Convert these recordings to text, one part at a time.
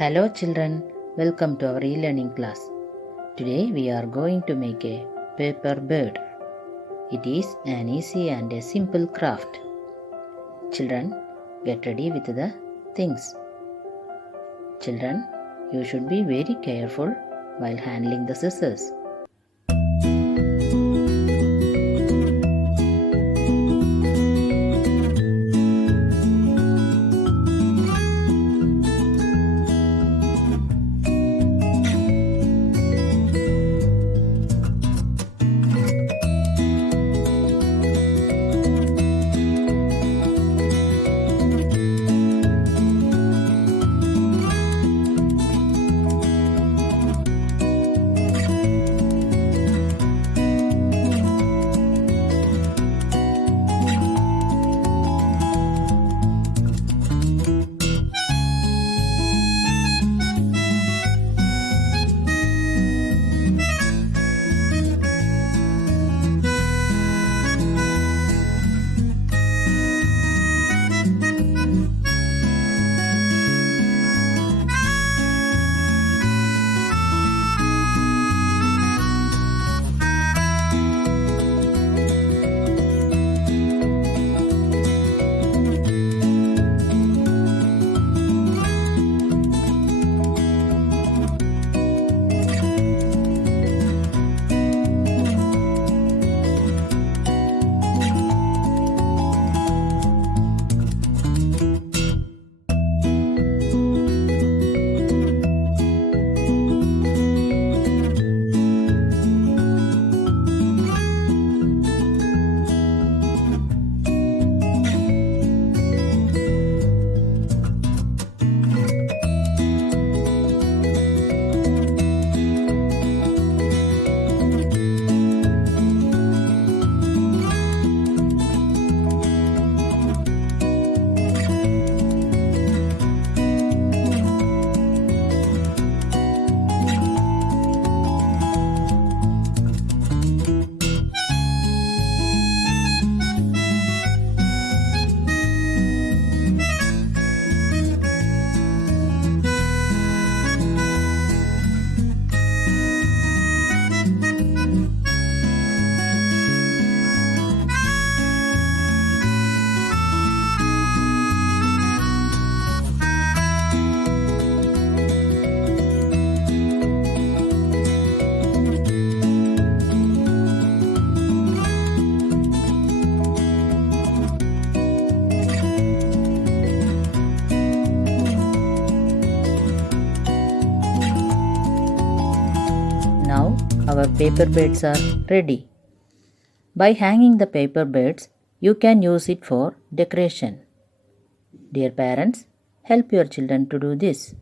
Hello children, welcome to our e-learning class. Today we are going to make a paper bird. It is an easy and a simple craft. Children, get ready with the things. Children, you should be very careful while handling the scissors. Now our paper birds are ready. By hanging the paper birds, you can use it for decoration. Dear parents, help your children to do this.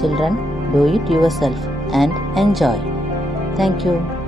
Children, do it yourself and enjoy. Thank you.